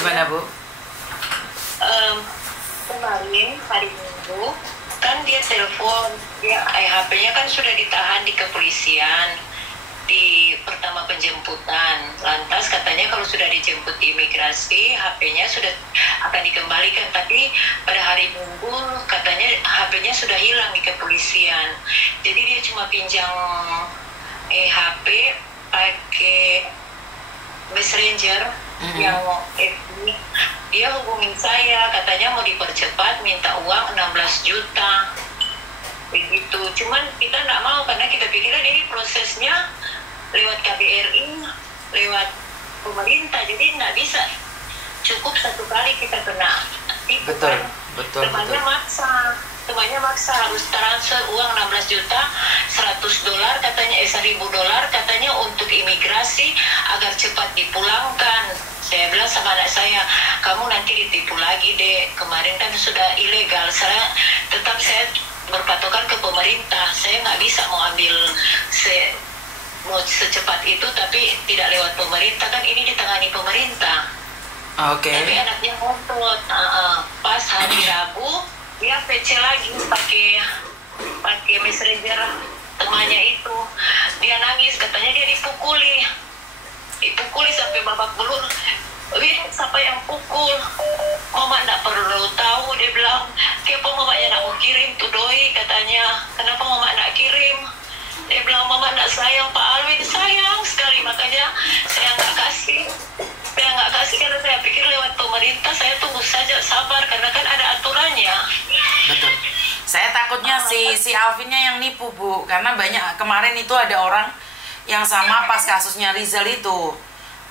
Gimana Bu? Kemarin hari Minggu kan dia telepon, HP-nya kan sudah ditahan di kepolisian di pertama penjemputan. Lantas katanya kalau sudah dijemput di imigrasi, HP-nya sudah akan dikembalikan. Tapi pada hari Minggu katanya HP-nya sudah hilang di kepolisian. Jadi dia cuma pinjam HP pakai messenger yang FB. Dia hubungin saya, katanya mau dipercepat, minta uang 16 juta begitu. Cuman kita nggak mau karena kita pikiran ini prosesnya lewat KBRI, lewat pemerintah, jadi nggak bisa cukup satu kali kita kena tipu. Betul. Temannya maksa harus transfer uang 16 juta, $100 katanya, $1.000 katanya untuk imigrasi agar cepat dipulangkan. Saya bilang sama anak saya, kamu nanti ditipu lagi deh, kemarin kan sudah ilegal. Saya berpatokan ke pemerintah, saya nggak bisa mau ambil mau secepat itu tapi tidak lewat pemerintah, kan ini ditangani pemerintah. Tapi anaknya ngotot. Pas hari Rabu dia PC lagi pakai messenger temannya itu. Dia nangis, katanya dia dipukuli sampai babak belur. Wih, siapa yang pukul? Mama nggak perlu tahu, dia bilang. Kenapa mamanya nggak mau kirim tuh doi, katanya. Kenapa mama nggak kirim? Dia bilang mama nggak sayang Pak Alwin. Sayang sekali, makanya saya nggak kasih karena saya pikir lewat pemerintah. Saya tunggu saja, sabar, karena kan ada aturannya. Betul. Saya takutnya si Alvinnya yang nipu Bu, karena banyak kemarin itu ada orang yang sama pas kasusnya Rizal itu,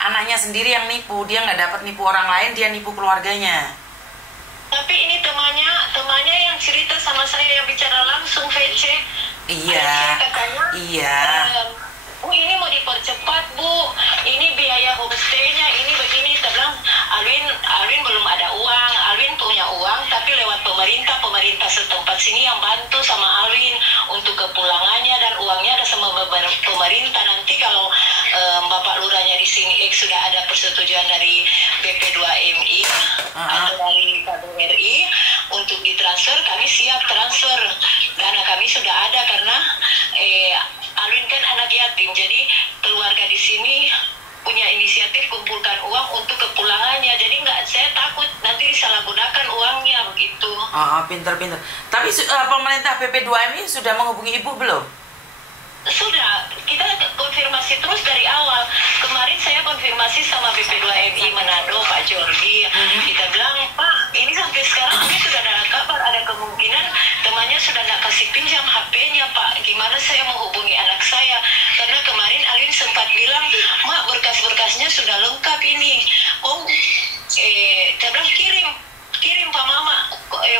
anaknya sendiri yang nipu, dia nggak dapat nipu orang lain, dia nipu keluarganya. Tapi ini temannya yang cerita sama saya, yang bicara langsung VC. Iya. Iya. Bu, ini mau dipercepat Bu, ini biaya homestay-nya ini begini. Saya bilang, Alwin belum ada uang, Alwin punya uang tapi lewat pemerintah setempat sini yang bantu sama Alwin untuk kepulangannya, dan uangnya ada sama pemerintah. Nanti kalau Bapak Lurahnya di sini sudah ada persetujuan dari BP2MI atau dari KBRI untuk ditransfer, kami siap transfer. Dana kami sudah ada karena Alwin kan anak yatim, jadi keluarga di sini punya inisiatif kumpulkan uang untuk kepulangannya. Jadi saya takut nanti disalahgunakan uangnya begitu. Pinter. Tapi pemerintah BP2MI sudah menghubungi Ibu belum? Sudah, kita konfirmasi terus dari awal. Kemarin saya konfirmasi sama BP2MI Manado, Pak Jordi. Kita bilang, Pak, ini sampai sekarang kami sudah ada kabar, ada kemungkinan temannya sudah nak kasih pinjam HP-nya, Pak. Gimana saya menghubungi anak saya? Karena kemarin Alwin sempat bilang, Mak, berkas-berkasnya sudah lengkap ini. Saya bilang, kirim Pak Mama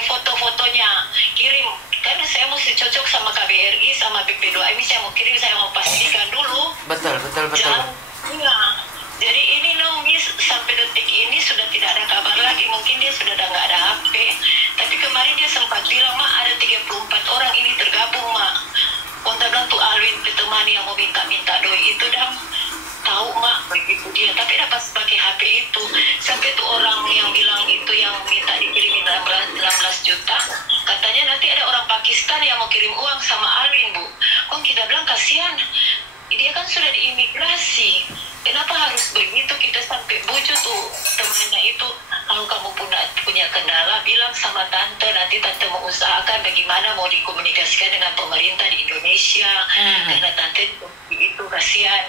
foto-fotonya, kirim. Karena saya mesti cocok sama KBRI, sama BP2MI, saya mau kirim, saya mau pastikan dulu. Betul. Iya. Jadi ini Miss, sampai detik ini sudah tidak ada kabar lagi. Mungkin dia sudah nggak ada HP. Tapi kemarin dia sempat bilang, Mak, ada 34 orang ini tergabung, Mak. Kontak bilang tuh Alwin ditemani yang mau minta doi itu, dan tahu Mak, begitu dia. Tapi dapat pakai HP itu. Sampai tuh orang yang bilang itu, yang minta dikirimin 16 juta, katanya nanti ada orang Pakistan yang mau kirim uang sama Alwin, Bu. Kok kita bilang kasihan, dia kan sudah diimigrasi. Kenapa harus begitu? Kita sampai bujuk tuh temannya itu. Kalau kamu punya kendala, bilang sama tante. Nanti tante mau usahakan bagaimana mau dikomunikasikan dengan pemerintah di Indonesia. Karena tante itu kasihan.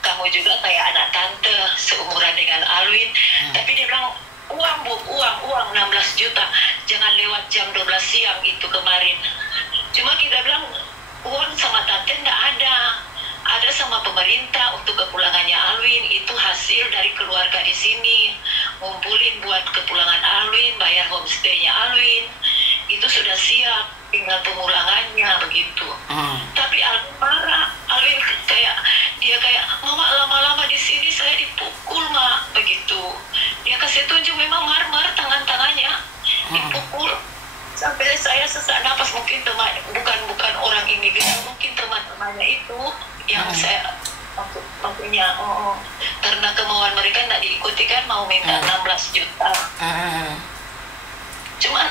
Kamu juga kayak anak tante, seumuran dengan Alwin. Tapi dia bilang, uang Bu, uang 16 juta. Jangan lewat jam 12 siang itu kemarin. Cuma kita bilang, uang sama tante enggak ada. Ada sama pemerintah untuk kepulangannya Alwin. Itu hasil dari keluarga di sini. Ngumpulin buat kepulangan Alwin, bayar homestay-nya Alwin. Itu sudah siap, tinggal pemulangannya begitu. Tapi Alwin marah. Alwin dia kayak, Mama lama-lama di sini saya dipukul, Mak, begitu. Dia kasih tunjuk memang marmer tangan-tangannya dipukul. Sampai saya sesak nafas. Mungkin bukan orang imigran, mungkin teman-temannya itu yang saya maksudnya karena kemauan mereka tidak diikuti kan, mau minta 16 juta. Cuman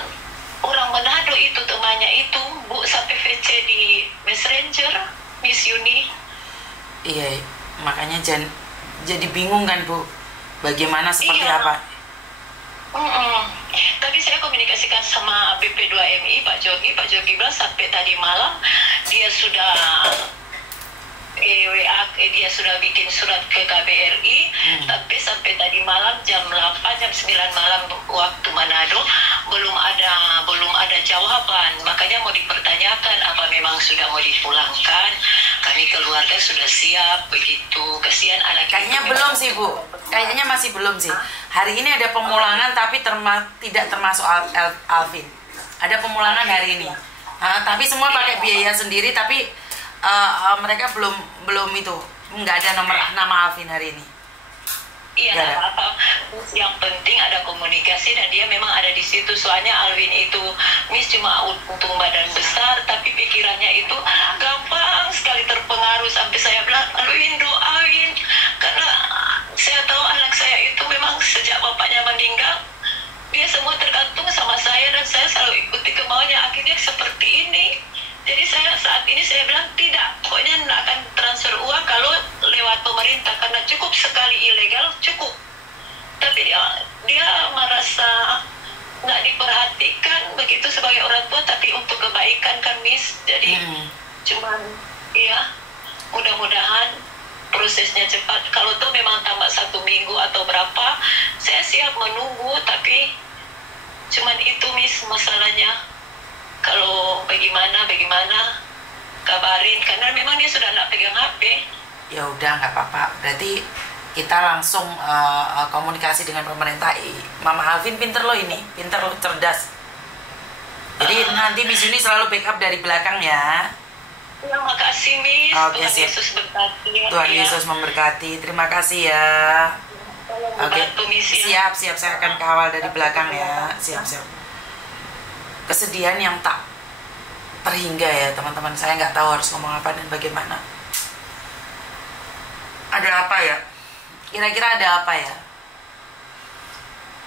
orang Manado itu temannya itu Bu sampai VC di Messenger Miss Yuni. Iya, makanya jadi bingung kan Bu, bagaimana seperti Iya. apa. Tadi saya komunikasikan sama BP2MI Pak Jogi bilang sampai tadi malam dia sudah dia sudah bikin surat ke KBRI, tapi sampai tadi malam jam 8 jam 9 malam waktu Manado belum ada jawaban. Makanya mau dipertanyakan apa memang sudah mau dipulangkan. Kami keluarga sudah siap begitu. Kasihan anak. Kayaknya belum sih Bu, kayaknya masih belum sih. Hari ini ada pemulangan tapi tidak termasuk Alvin. Ada pemulangan hari ini. Tapi semua pakai biaya sendiri, tapi mereka belum itu, nggak ada nama Alvin hari ini. Iya, nggak apa-apa. Yang penting ada komunikasi dan dia memang ada di situ. Soalnya Alvin itu Miss cuma untung badan besar, tapi pikirannya itu gampang sekali terpengaruh. Sampai saya bilang, Alvin doain, karena saya tahu anak saya itu memang sejak bapaknya meninggal, dia semua tergantung sama saya dan saya selalu ikuti kemauannya. Akhirnya seperti ini. Jadi saat ini saya bilang tidak, pokoknya tidak akan transfer uang kalau lewat pemerintah karena cukup sekali ilegal, cukup. Tapi dia merasa nggak diperhatikan begitu sebagai orang tua, tapi untuk kebaikan kan Miss. Jadi cuman ya mudah-mudahan prosesnya cepat. Kalau tuh memang tambah 1 minggu atau berapa, saya siap menunggu. Tapi cuman itu Miss masalahnya. Kalau bagaimana kabarin, karena memang dia sudah nggak pegang HP. Ya udah, nggak apa-apa. Berarti kita langsung komunikasi dengan pemerintah. Mama Alvin pinter loh ini, pinter loh, cerdas. Jadi nanti Miss Yuni selalu backup dari belakang ya. Terima kasih Miss. Oke, Tuhan siap. Yesus berkati. Tuhan Yesus memberkati. Terima kasih ya. Oke, siap. Saya akan kawal dari belakang ya. Siap. Kesedihan yang tak terhingga ya teman-teman. Saya nggak tahu harus ngomong apa dan bagaimana. Ada apa ya? Kira-kira ada apa ya?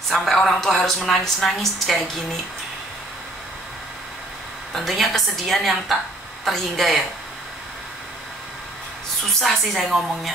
Sampai orang tua harus menangis-nangis kayak gini. Tentunya kesedihan yang tak terhingga ya. Susah sih saya ngomongnya.